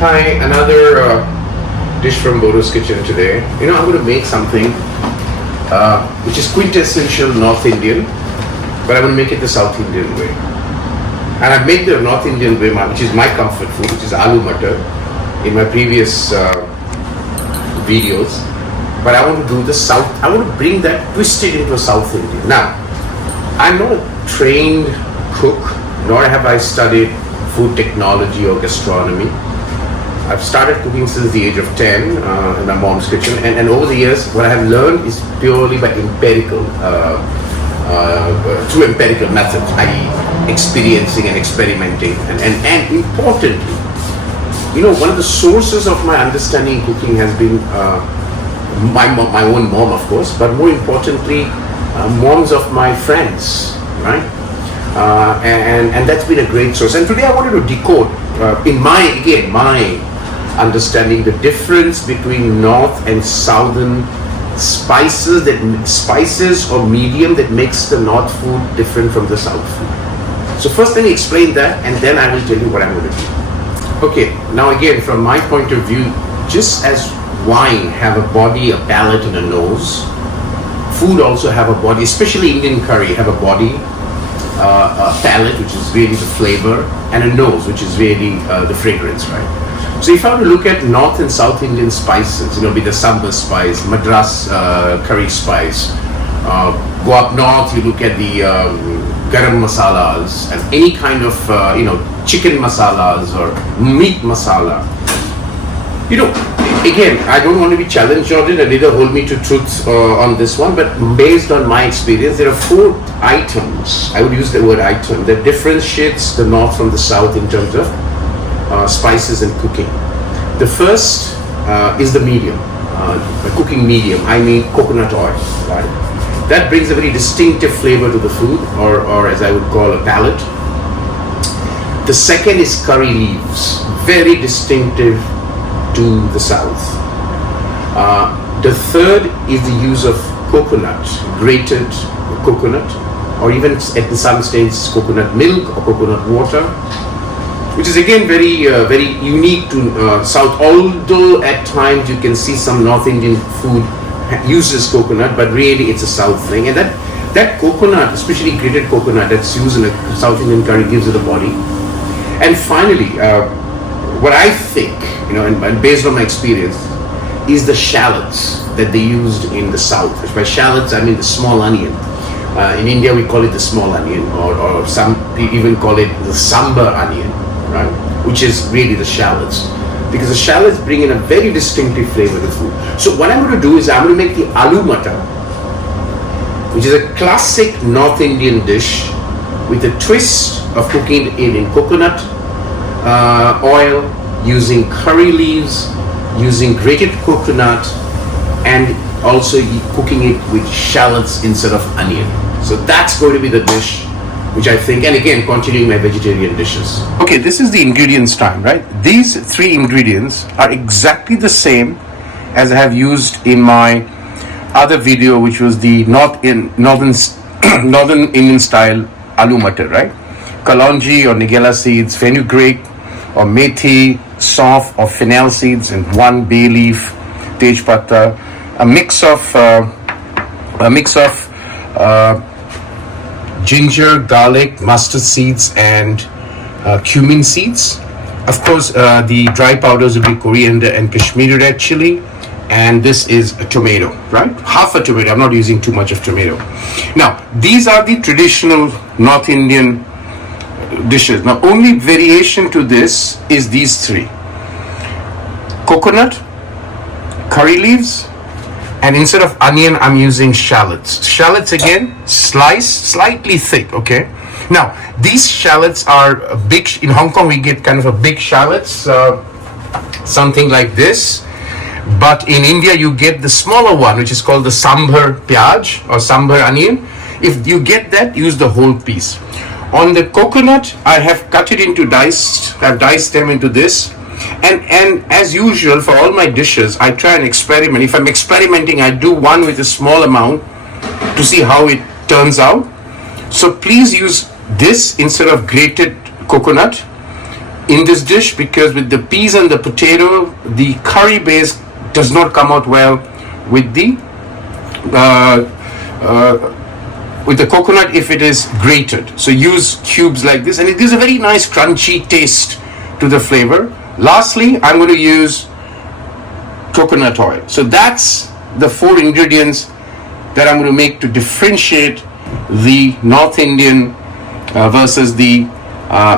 Hi, another dish from Bordo's kitchen today. I'm going to make something which is quintessential North Indian, but I'm going to make it the South Indian way. And I've made the North Indian way, which is my comfort food, which is Aloo Matar, in my previous videos. But I want to do the South, I want to bring that twisted into a South Indian. Now, I'm not a trained cook, nor have I studied food technology or gastronomy. I've started cooking since the age of 10 in my mom's kitchen, and over the years what I have learned is purely by empirical, through empirical methods, i.e. experiencing and experimenting, and importantly, one of the sources of my understanding in cooking has been my own mom, of course, but more importantly, moms of my friends, right? And that's been a great source. And today I wanted to decode, in my understanding, the difference between North and Southern spices or medium that makes the North food different from the South food. So first let me explain that, and then I will tell you what I'm going to do. Okay, now again, from my point of view, just as wine have a body, a palate, and a nose, food also have a body, especially Indian curry have a body, a palate, which is really the flavor, and a nose, which is really the fragrance, right? So if I were to look at North and South Indian spices, be the sambar spice, Madras curry spice, go up north, you look at the garam masalas, and any kind of, chicken masalas or meat masala. Again, I don't want to be challenged on it and neither hold me to truth on this one, but based on my experience, there are 4 items, I would use the word item, that differentiates the North from the South in terms of spices and cooking. The first is the medium, the cooking medium, I mean coconut oil, right? That brings a very distinctive flavor to the food, or as I would call a palate. The second is curry leaves, very distinctive to the South. The third is the use of coconut, grated coconut, or even at some states coconut milk or coconut water, which is again very unique to South, although at times you can see some North Indian food uses coconut, but really it's a South thing. And that coconut, especially grated coconut that's used in a South Indian curry, gives it a body. And finally, what I think, and based on my experience, is the shallots that they used in the South. By shallots, I mean the small onion. In India, we call it the small onion, or some even call it the sambar onion, right? Which is really the shallots, because the shallots bring in a very distinctive flavor to food. So what I'm going to do is I'm going to make the Aloo Matar, which is a classic North Indian dish with a twist of cooking it in coconut oil, using curry leaves, using grated coconut, and also cooking it with shallots instead of onion. So that's going to be the dish which I think, and again, continuing my vegetarian dishes. Okay, this is the ingredients time, right? These 3 ingredients are exactly the same as I have used in my other video, which was the northern Indian style Aloo Matar, right? Kalonji or Nigella seeds, Fenugreek or methi, sauf or Fennel seeds, and 1 bay leaf, tej pata, a mix of ginger, garlic, mustard seeds, and cumin seeds. Of course, the dry powders will be coriander and Kashmiri red chilli, and this is a tomato, right? Half a tomato. I'm not using too much of tomato. Now, these are the traditional North Indian dishes. Now, only variation to this is these 3: coconut, curry leaves, and instead of onion, I'm using shallots. Shallots again, sliced, slightly thick, okay? Now, these shallots are big. In Hong Kong, we get kind of a big shallots, something like this. But in India, you get the smaller one, which is called the sambar pyaj or sambar onion. If you get that, use the whole piece. On the coconut, I have cut it into diced. I've diced them into this. And as usual, for all my dishes, I try and experiment. If I'm experimenting, I do one with a small amount to see how it turns out. So please use this instead of grated coconut. in this dish, because with the peas and the potato, the curry base does not come out well with the coconut if it is grated. So use cubes like this, and it gives a very nice crunchy taste to the flavor. Lastly, I'm going to use coconut oil. So that's the 4 ingredients that I'm going to make to differentiate the North Indian versus the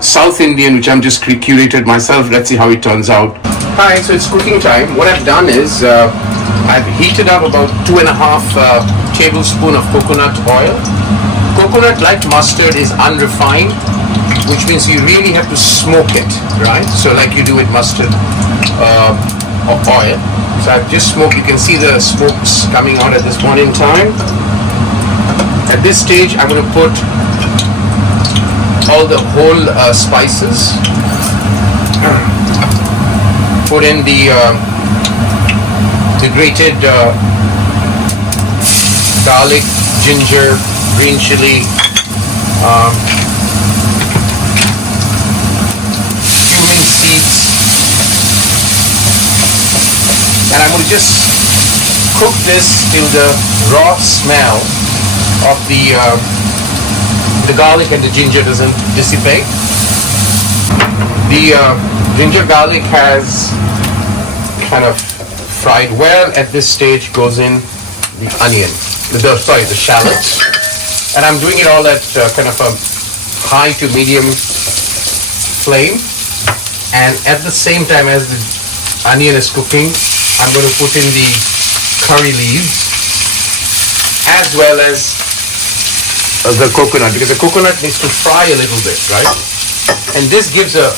South Indian, which I'm just curated myself. Let's see how it turns out. Hi, so it's cooking time. What I've done is I've heated up about 2.5 tablespoons of coconut oil. Coconut, like mustard, is unrefined, which means you really have to smoke it, right? So like you do with mustard oil. So I've just smoked. You can see the smokes coming out at this point in time. At this stage, I'm going to put all the whole spices. Put in the grated garlic, ginger, green chilli, cumin seeds, and I'm going to just cook this till the raw smell of the garlic and the ginger doesn't dissipate. The ginger garlic has kind of fried well. At this stage goes in the onion, the shallots, and I'm doing it all at kind of a high to medium flame. And at the same time as the onion is cooking, I'm going to put in the curry leaves as well as the coconut, because the coconut needs to fry a little bit, right? And this gives a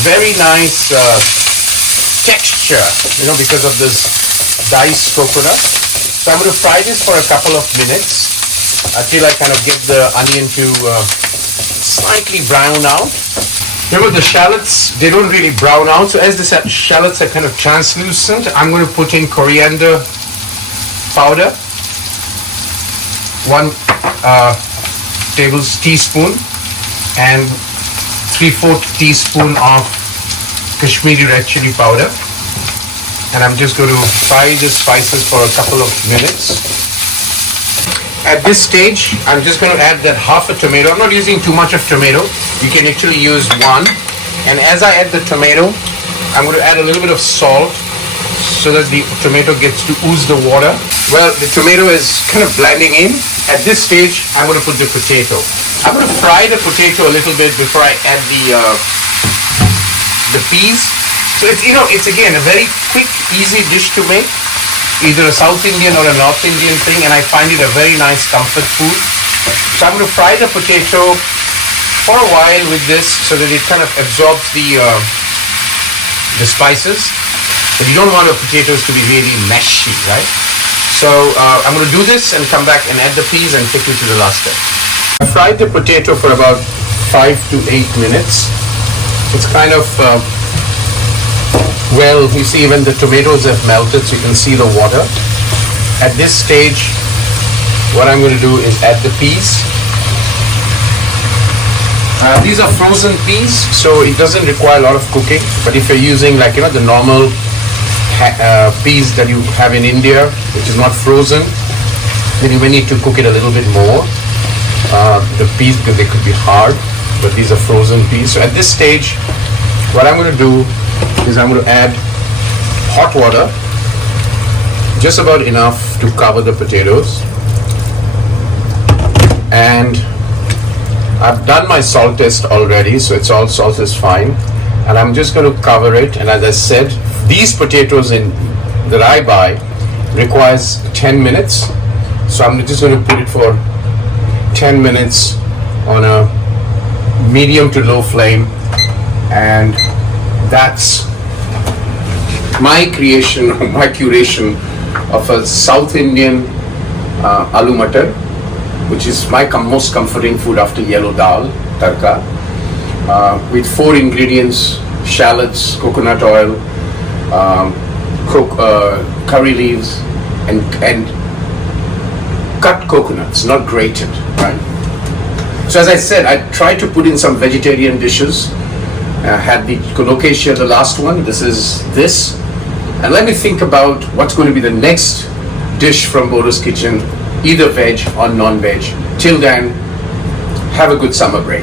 very nice texture, because of this diced coconut. So I'm going to fry this for a couple of minutes until I kind of get the onion to slightly brown out. Remember, the shallots, they don't really brown out. So as the shallots are kind of translucent, I'm going to put in coriander powder, 1 teaspoon, and 3/4 teaspoon of Kashmiri red chilli powder. And I'm just going to fry the spices for a couple of minutes. At this stage, I'm just going to add that half a tomato. I'm not using too much of tomato. You can actually use 1. And as I add the tomato, I'm going to add a little bit of salt so that the tomato gets to ooze the water. Well, the tomato is kind of blending in. At this stage, I'm going to put the potato. I'm going to fry the potato a little bit before I add the peas. So it's again a very quick, easy dish to make. Either a South Indian or a North Indian thing, and I find it a very nice comfort food. So I'm going to fry the potato for a while with this so that it kind of absorbs the spices. But you don't want the potatoes to be really meshy, right? So I'm going to do this and come back and add the peas and take you to the last step. I fried the potato for about 5 to 8 minutes. It's kind of well, you see even the tomatoes have melted, so you can see the water. At this stage, what I'm going to do is add the peas. These are frozen peas, so it doesn't require a lot of cooking. But if you're using the normal peas that you have in India, which is not frozen, then you may need to cook it a little bit more. The peas, because they could be hard, but these are frozen peas. So at this stage, what I'm going to do is I'm going to add hot water, just about enough to cover the potatoes. And I've done my salt test already, so salt is fine. And I'm just going to cover it. And as I said, these potatoes that I buy requires 10 minutes. So I'm just going to put it for 10 minutes on a medium to low flame. And that's my creation, my curation of a South Indian aloo matar, which is my most comforting food after yellow dal, tarka, with 4 ingredients: shallots, coconut oil, curry leaves, and cut coconuts, not grated, right? So as I said, I try to put in some vegetarian dishes. had the location, the last one. This is this. And let me think about what's going to be the next dish from Bordo's kitchen, either veg or non-veg. Till then, have a good summer break.